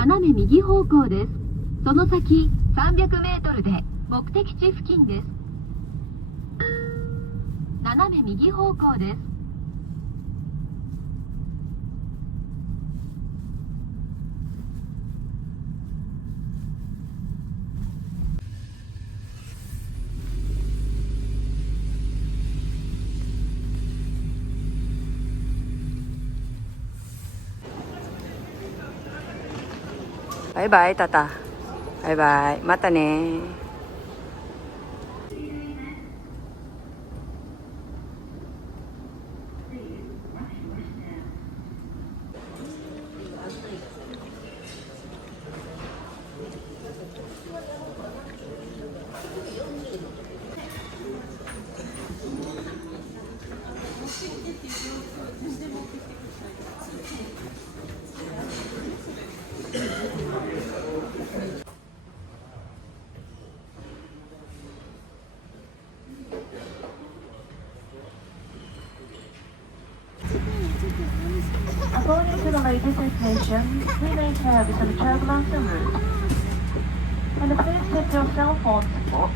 斜め右方向です。その先300メートルで目的地付近です。斜め右方向です。バイバイ、タタ。バイバイ。またね。According to the latest information, we may have some turbulence en route. And please set your cell phones off.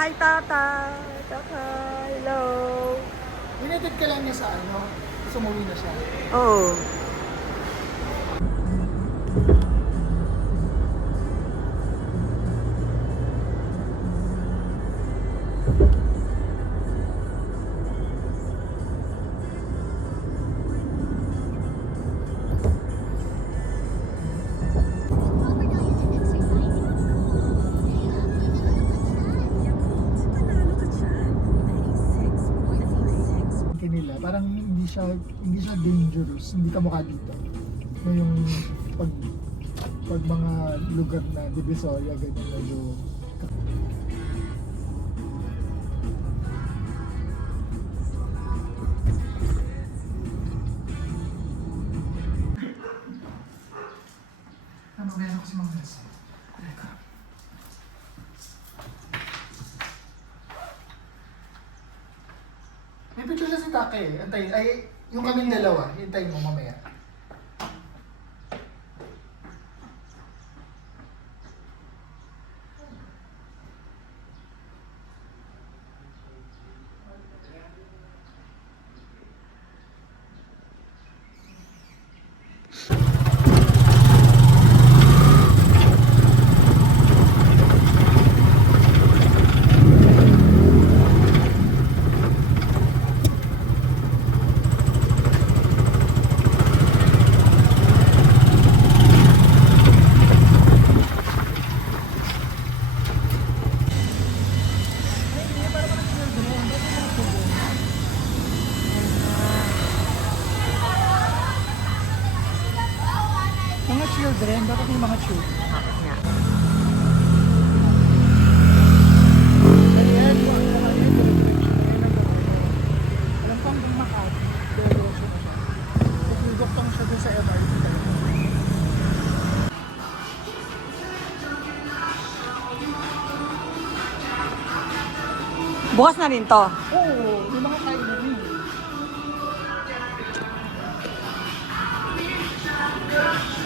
Hi, Tata. Tata, hello. Minatid ka lang niya sa sumuwi na siya. Oh. Nila, parang hindi siya dangerous, hindi ka mukha dito. No, yung pag mga lugar na Divisoria, ganyan medyo meron ako si Mang Nancy. May picture siya si Take. Antayin. Ay, yung kaming dalawa. Hintayin mo mamaya. Mga children, dapat yung mga children. Ayan, wag ka lang yun, diretso na yun ang gawin. Alam ko hanggang Makati, diretso na siya. Tutulog lang siya dun sa MRT talaga. Bukas na rin to. Oo, yung mga kainan yun.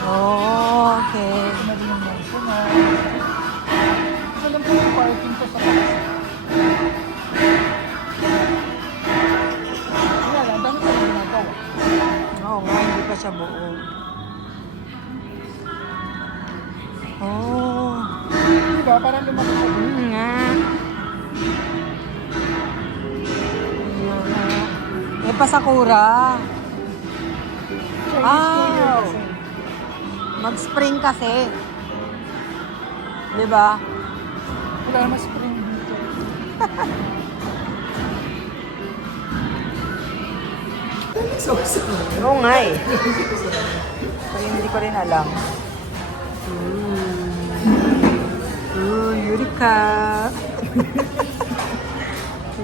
Oh, okay. Sinabi ng manso na isa lang po yung parking ko sa kasi. Wala lang, dami pa rin ginagawa. Oo nga, hindi pa siya buo. parang lumaki siya. Nga. May pasakura. Ah, mag-spring kasi. Di ba? Wala naman spring dito. Oo nga eh. Pero hindi ko rin alam. Yurika.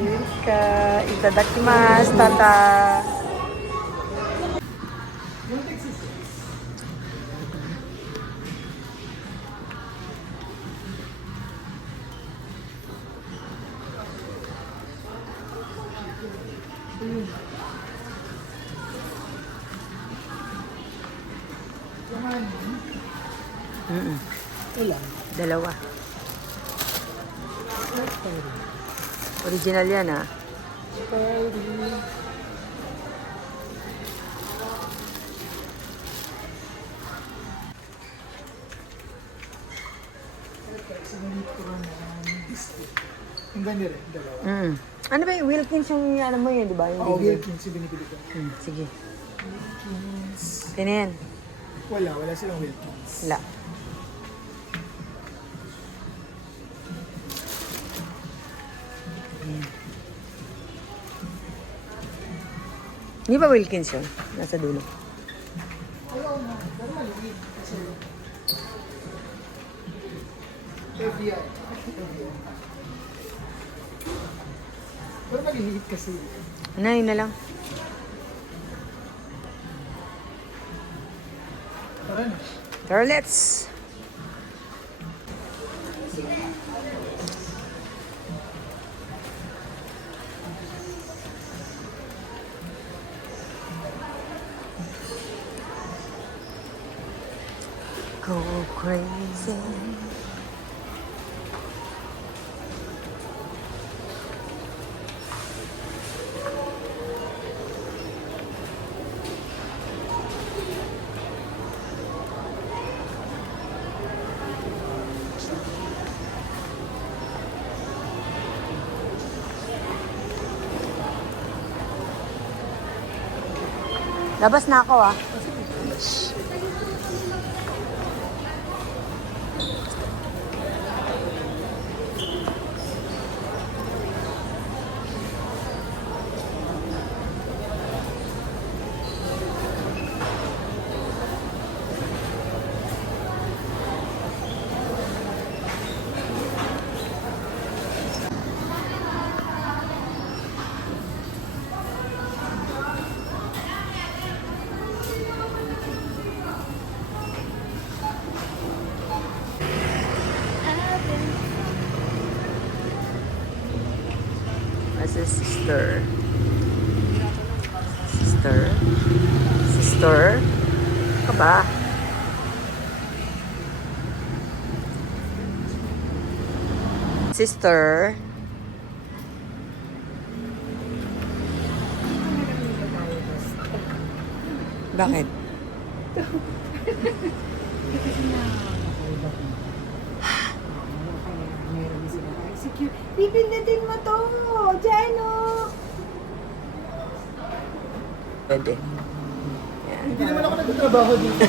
Yurika. Itadakimasu, tata. Wala. Dalawa. Original yan ah. Ang ganda rin, dalawa. Ano ba yung Wilkins yung ano mo yun, di ba? Yung Oo, video? Wilkins yung binibili ko. Sige. Akin yan. Wala silang Wilkins. Wala. Hindi ba Wilkins yun? Nasa dulo. Ayaw na, pero maliit. Kasi FBI. Pero maliliit kasi. Ano, yun na lang. Tara na. Tara, let's! Go crazy. Labas na ako ah. As a sister. Sister? Ka ba? Sister? Bakit? Pipindutin mo to! Diyan o! Pwede. Hindi naman ako nagtatrabaho dito.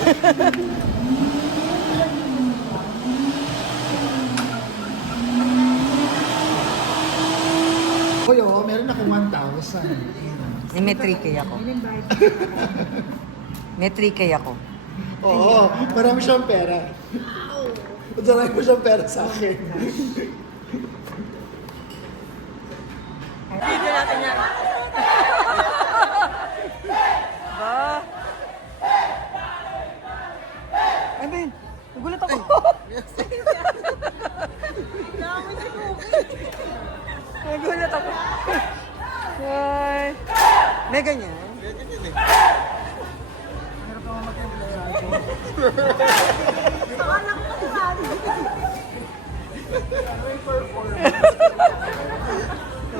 Hoy, oo, meron ako 1,000. May 3K ako. May 3K ako. Oo, marami siyang pera. Marami mo siyang pera sa akin. Video natin yan. Ba? Ay, Ben, nagulat ako. Nagulat ako. Hi. May ganyan? Meron pa mamatay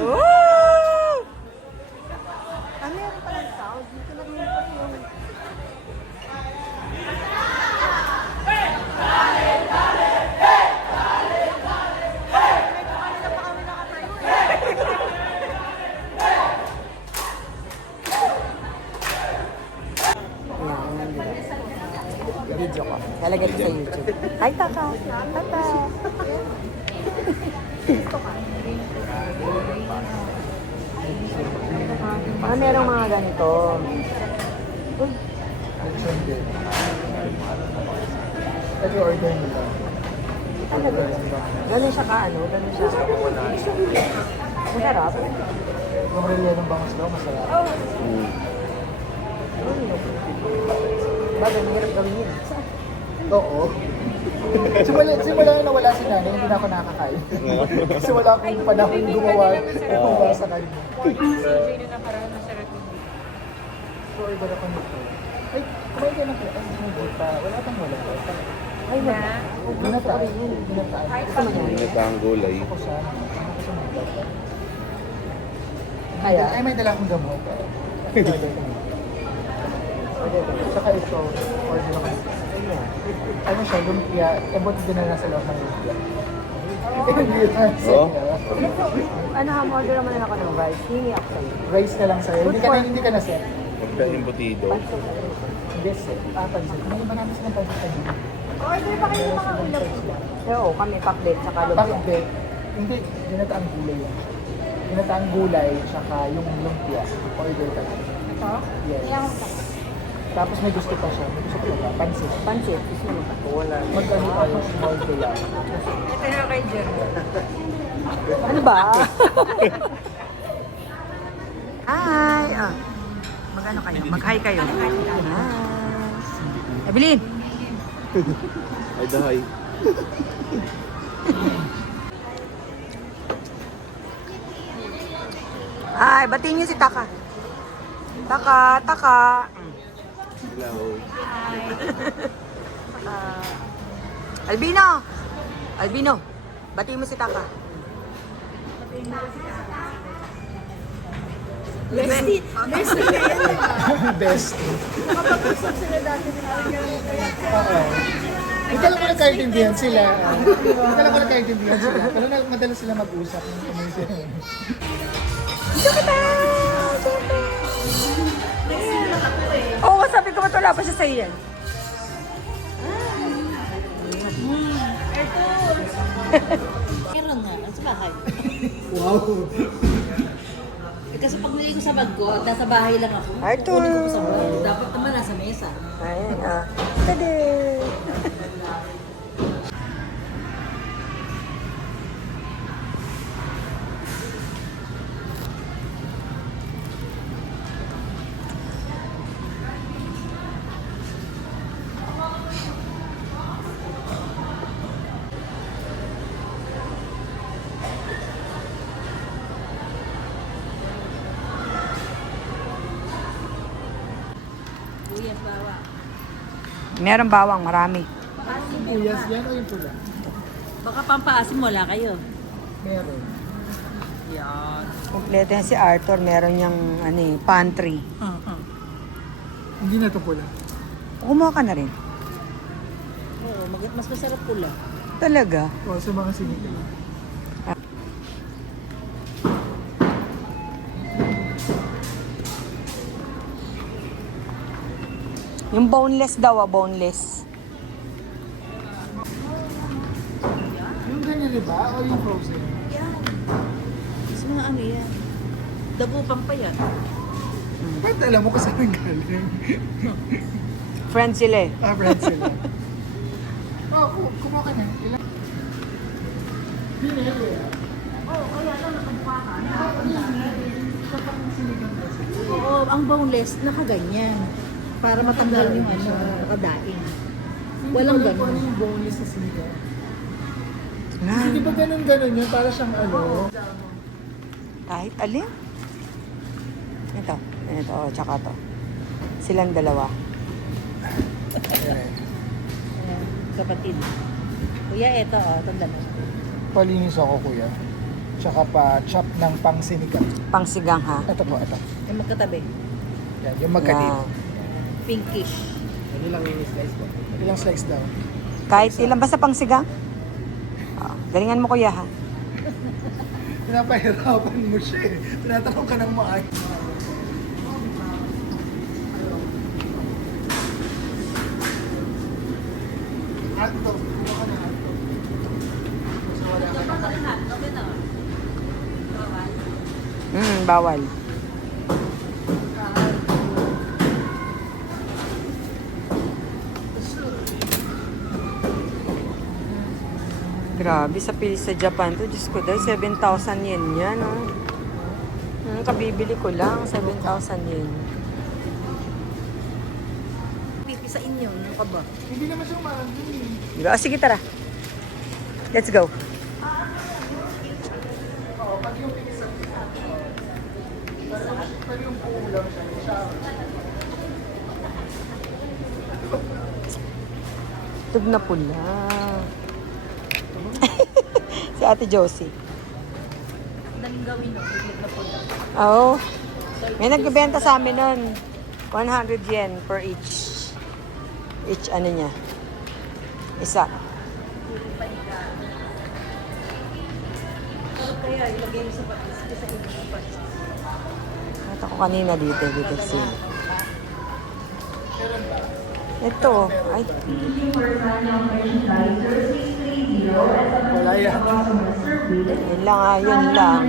Oh! Ano yan palang sound? Dito na rin yung... Lalagay ko sa YouTube. Hi, Taka. Tata. Baka merong mga ganito. Uy, Lechon din. Ito order nila. talaga. Ganun siya ka, ano? Ganun siya. Masarap. Yung relya ng bangas daw, masarap. Bagay, mahirap gawin yun. Oo. Simula na nawala si nanay, hindi na ako nakakain. Kasi wala akong panahon gumawa sa kanya. So, order ako nito. Ay, kumain ka na ko. Ay, hindi pa. Wala pang wala. Ay, na. Ginataan. Ginataan. Gusto mo yan? Ginataang gulay. Ako sa mga. Kaya? Ay, may dala akong gamot. Saka ito, order ako. Ano siya, lumpia. Ebot din na nasa loob ng lumpia. Oh? Ano ha, order naman ako ng rice. Hingi ako sa'yo. Rice na lang sa'yo. Hindi ka na set. Huwag ka embutido. Hindi set. Pansit. May marami silang pansit na dito. Order pa kayo ng mga ulam. Oo, kami pakbet, saka lumpia. Bakit? Hindi. Ginataang gulay yan. Ginataang gulay, saka yung lumpia. Order ka lang. Ito? Yes. Kaya ako Tapos may gusto pa siya. May gusto pa ba? Pansit. Pansit, gusto mo ba? Wala. Magkano tayo? Small to lang. ito na kay Jerry. Ano ba? Hi! Ah. Mag-ano kayo? Mag-hi kayo? Nice. Evelyn! Ay, dahay. Hi! Batiin niyo si Taka. Taka! Taka! Hello. Albino! Albino! Batiin mo si Taka. Bestie! Bestie na yan, di ba? Best. Kapag-usap sila dati ni Oo. Hindi lang ko nagkaintindihan sila. Hindi lang ko nagkaintindihan sila. Pero madalas sila mag-usap. Dito kita! Oo, oh, sabi ko ba't wala pa siya sa'yo yan? Meron nga, sa bahay. Wow. Kasi pag nilagay ko sa bag ko, nasa bahay lang ako. Arthur! Kunin ko pa sa bag. Dapat naman nasa mesa. Ayan, ah. Tada! Buyas, bawa. Meron bawang, marami. Yes, yan o yung pula? Baka pampaasim wala kayo. Meron. Kompleto yan si Arthur. Meron niyang ano, eh, pantry. Hindi na ito pula. Kumuha ka na rin. Oo, mas masarap pula. Talaga? O, sa mga sinikil. Yung boneless daw, boneless. Yung ganyan diba? O yung frozen? Mas mga ano yan. Dagupang pa yan. Ba't alam mo kung saan ang galing? Friends sila eh. Friends sila. Kumuha ka na. Ilan? Oo, ang boneless, nakaganyan. Para matanggal yung ano, nakadaing. Walang Ano ganun. yung boneless na sinigang? Na, Hindi ba ganun yun? Para siyang ano? kahit alin. Ito, oh, tsaka to. Silang dalawa. Ayan, kapatid. Kuya, eto, tanda mo. Palinis ako, kuya. Tsaka pa chop ng pang sinigang. Pangsigang ha. Ito po, ito. Yung magkatabi. Yan, yung magkadip. Yan. Pinkish. Ilang slice daw? Kahit ilan, basta pangsigang. Oh, galingan mo kuya ha. Pinapahirapan mo siya eh. Tinatanong ka ng maayos. Alto. Ito ka na alto. So, wala ka na. Bawal. Grabe, sa pilis sa Japan to. Diyos ko dahil 7,000 yen yan, oh. Kabibili ko lang, 7,000 yen. Pipisain yun, ano ka ba? Hindi naman siya umarang dun eh. Diba? Oh, sige, tara. Let's go. Oo, pag yung pinisa. Pag yung pulang siya. Tug na pula. Si Ate Josie. Daling gawin, no? Biglit na po lang. Oo. May nagbebenta sa amin nun. 100 yen per each. Each ano niya. Isa. Kaya ilagay mo sa patis, sa inyo sa patis. Nakita ko kanina dito kasi. Ito. Ay. Wala yan. Yun lang ah. Yun lang.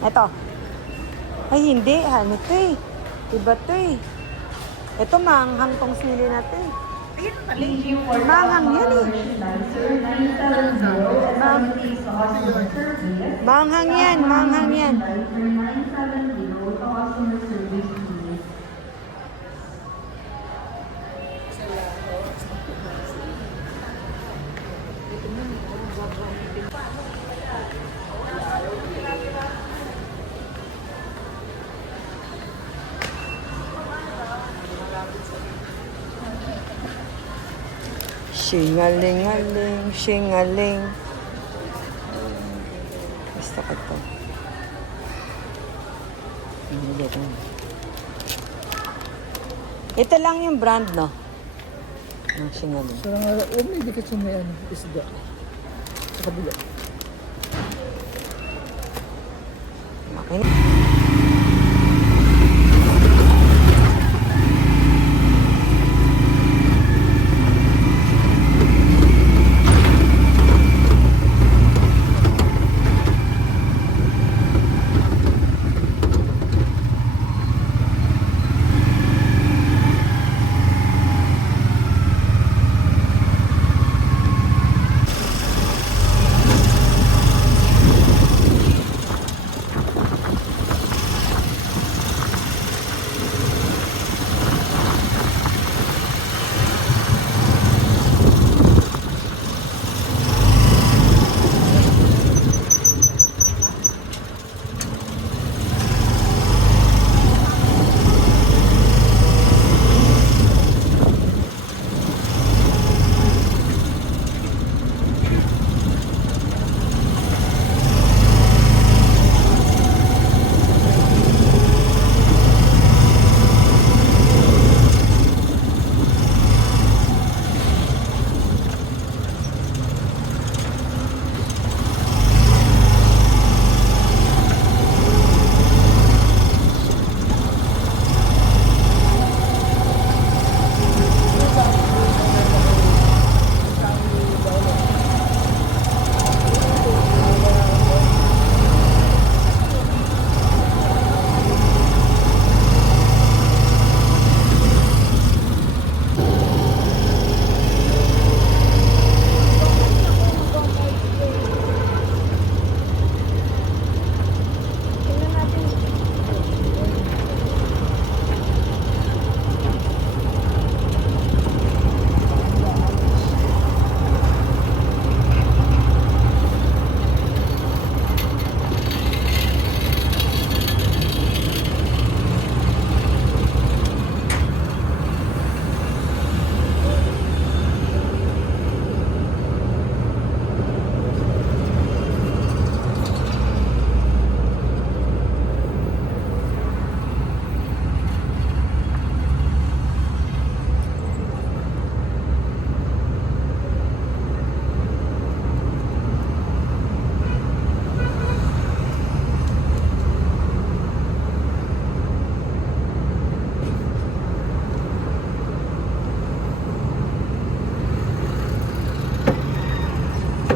Ito. Ay, hindi. Ano to eh. Iba to eh. Ito, manghang tong snili na to eh. Manghang yan eh. Manghang yan. Manghang yan. Shingaling-aling, shingaling. Gusto ko to. Hindi ko. Ito lang yung brand, no? Ang shingaling. So, huwag may dikit yung may ano, isda. Sa kabila. Okay.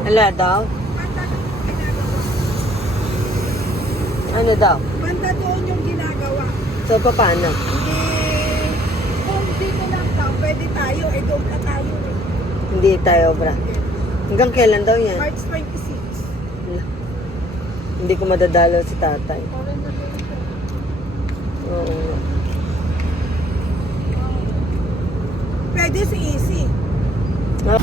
Ala daw? Ano daw? Banda doon yung ginagawa. So, paano? Hindi, kung dito lang daw, pwede tayo, eh doon na tayo eh. Hindi tayo, bra. Hanggang kailan daw yan? March 26. Hindi ko madadalaw si tatay. Oo. nga. Pwede si Easy. Ah,